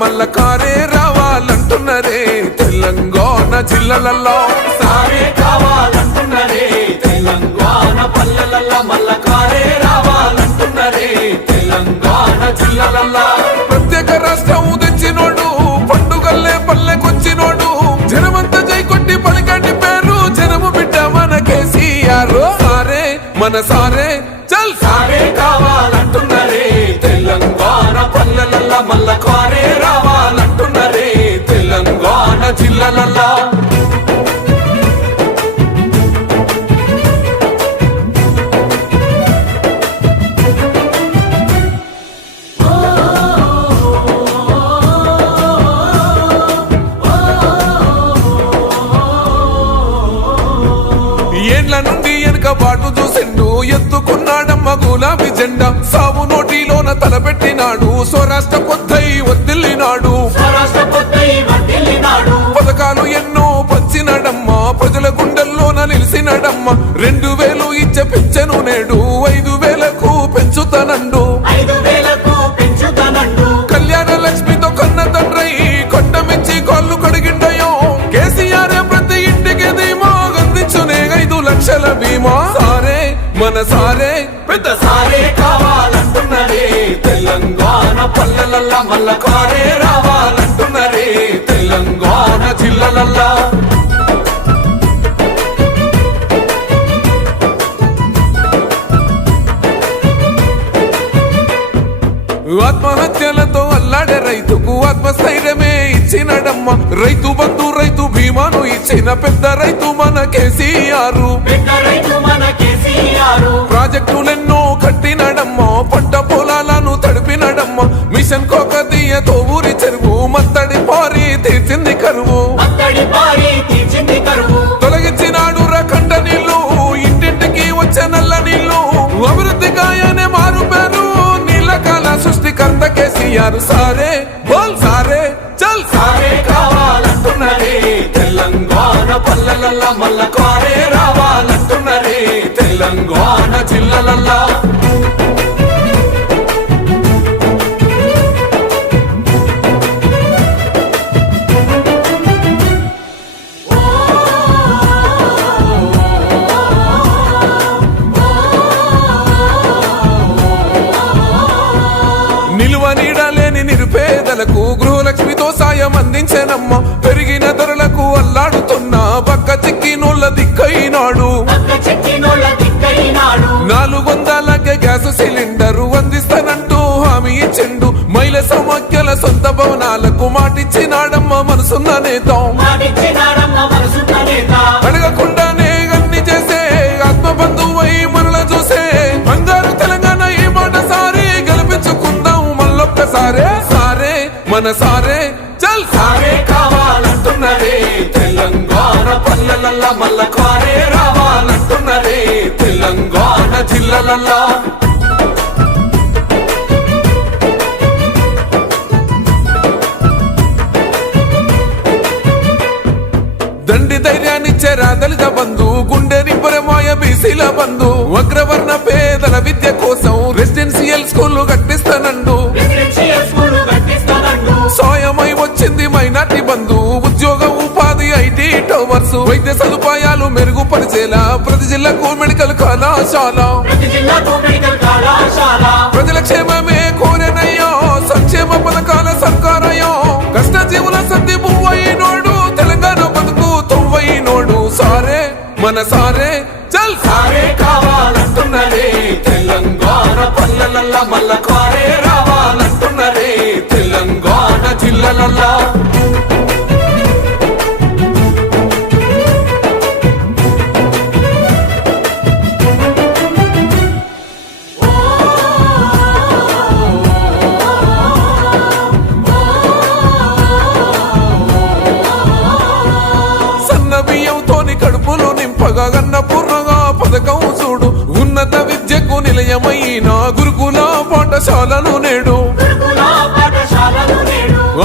మల్ల కారే రావాలంటున్నరే తెలంగాణ జిల్లాలలో సారే కావాలంటున్నరే తెలంగాణ పల్లెలల్లో మల్ల కారే రావాలంటున్నరే తెలంగాణ జిల్లాలలో ప్రత్యేక రాష్ట్రం తెచ్చినోడు పండుగల్లే పల్లెకొచ్చినోడు జనమంతా జై కొట్టి పలికండి పేరు జనము బిడ్డ మన కేసీఆర్ సారే మన సారే చల్ సారే కావాలంటున్నరే తెలంగాణ పల్లెలల్లో మల్ల కారే రావాలంటున్నరే తెలంగాణ జిల్లాలలో ఏండ్ల నుండి వెనక బాటు చూసిండు ఎత్తుకున్నాడమ్మ గులాబీ జెండా సాగు నోటిలోన తలపెట్టినాడు స్వరాష్ట్ర పొద్దై వర్దిల్లినాడు పథకాలు ఎన్నో పంచినాడమ్మ ప్రజల గుండెల్లోన నిలిచినాడమ్మ 2000 ఇచ్చే పెంచెను నేడు 5000కు పెంచుతానండు కళ్యాణ లక్ష్మితో కన్న తండ్రై కొట్టమిచ్చి కాళ్ళు కడిగిండయో కేసీఆర్ ప్రతి ఇంటికి ధీమా అందించునే 5 లక్షల బీమా సారే మన సారే పెద్ద సారే కావాలంటున్నరే తెలంగాణ పల్లెలల్లో మల్ల కారే రావాలంటున్నరే తెలంగాణ జిల్లాలలో ఆత్మహత్యలతో అల్లాడే రైతుకు ఆత్మస్థైర్యమే ఇచ్చినడమ్మ రైతు బంధు రైతు బీమాను ఇచ్చిన పెద్ద రైతు మన కేసీఆర్ ప్రాజెక్టులెన్నో కట్టినడమ్మ పంట పొలాలను తడిపినడమ్మ మిషన్ కోకదీయతో ఊరి చెరువు మత్తడి పారి తీర్చింది కరువు తొలగించినాడు రకండ నీళ్లు ఇంటింటికి వచ్చే నల్ల నీళ్లు అభివృద్ధి గాయనే మారు పేరు నీలకాల సృష్టికర్త కేసీఆర్ సారే బోల్ సారే చల్ సారే కావాలంటున్నరే తెలంగాణ పల్లెలల్లో మల్ల కారే రావాలంటున్నరే తెలంగాణ జిల్లాలలో నిలువ నీడలేని నిరుపేదలకు గృహలక్ష్మితో సాయం అందించనమ్మ పెరిగిన ధరలకు అల్లాడుతున్న పక్క చిక్కినోళ్ళ దిక్కైనాడు 400 గ్యాస్ సిలిండరు అందిస్తానంటూ హామీ ఇచ్చిండు మహిళ సమాఖ్యల సొంత భవనాలకు మాటిచ్చినాడమ్మ మనసున్న నేత అడగకుండానే అన్ని చేసే ఆత్మబంధువై మనల చూసే బంగారు తెలంగాణ ఈ మాట సారి గెలిపించుకుందాం మళ్ళొక్కసారే సారే మన సారే చల్ సారే కావాలంటున్నరే తెలంగాణ పల్లెలల్లో మల్ల కారే రావాలంటున్నరే తెలంగాణ జిల్లాలలో దండి ధైర్యాన్నిచ్చే దళిత బంధు గుండె నింపరమాయ బీసీల బంధు అగ్రవర్ణ పేదల విద్య కోసం రెసిడెన్షియల్ స్కూళ్లు కట్టిస్తానండు సాయమై వచ్చింది మైనార్టీ బంధు ఉద్యోగ ఉపాధి ఐటీ టవర్స్ వైద్య సదుపాయాలు మెరుగుపరిచేలా ప్రతి జిల్లాకు మెడికల్ కళాశాల ప్రజల క్షేమమే కోరెనయ్యో సంక్షేమ పథకాల సర్కారయ్యో కష్టజీవుల సర్ది పువ్వైనోడు తెలంగాణ బతుకు తొవ్వైనోడు సారే మన సారే చల్ సారే కావాలంటున్నరే తెలంగాణ పల్లెలల్లో మల్ల కారే రావాలంటున్నరే తెలంగాణ జిల్లాలలో సన్న బియ్యంతోని కడుపులు నింపగా గన్నపూర్ణగా పథకం చూడు ఉన్నత విద్యకు నిలయమైన గురుకుల పాఠశాలలు నేడు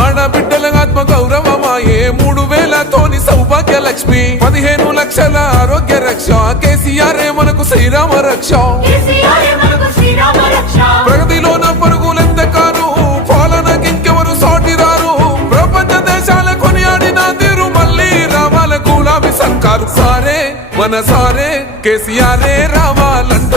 ఆడబిడ్డల ఆత్మ గౌరవమాయే 3000తోని సౌభాగ్య లక్ష్మి 15 లక్షల ఆరోగ్య రక్ష కేసీఆర్ మనకు శ్రీరామ రక్ష ప్రగతిలోన పరుగులెంత కాను పాలనకింకెవరు సాటిరారు మన సారే కేసీఆరే రావాలంటున్నారే